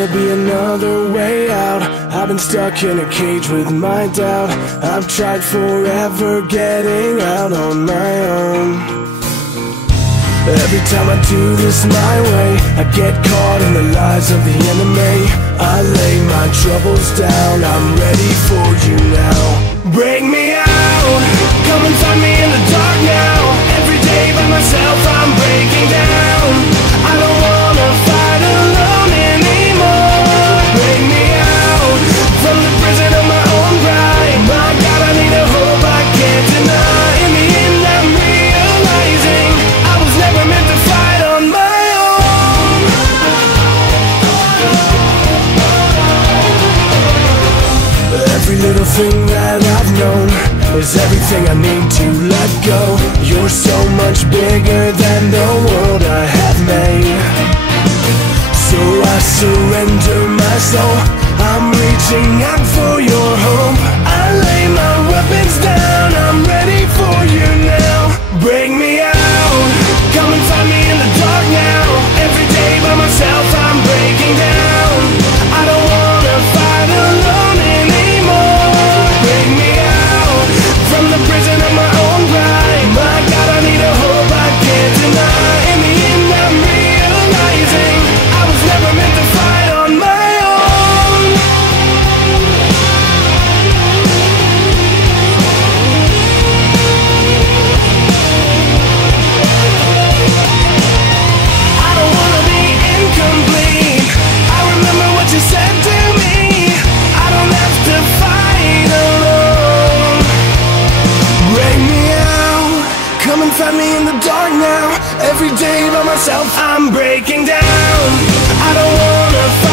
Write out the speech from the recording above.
gotta be another way out. I've been stuck in a cage with my doubt. I've tried forever getting out on my own. Every time I do this my way, I get caught in the lies of the enemy. I lay my troubles down, I'm ready for you now. Break me out, come and find me in the dark now. Every day by myself I'm breaking down. I don't wanna fight alone anymore. Break me out from the prison of my own pride. My God, I need a hope I can't deny. In the end I'm realizing I was never meant to fight on my own. Every little thing that I've known is everything I need to let go. You're so much bigger than the world I have made. So I surrender my soul, I'm reaching out for your hope. I lay my weapons down, I'm ready for you now. Break me out, come and find me in the dark now. Every day by myself I'm breaking down. I don't wanna fight alone anymore. Break me out from the prison of my own pride. My God, I need a hope I can't deny. In the end I'm realizing I was never meant to fight on my own. I don't wanna be incomplete. I remember what you said to me. I don't have to fight alone. Break me out, come and find me in the dark now. Every day by myself I'm breaking down. I don't wanna fight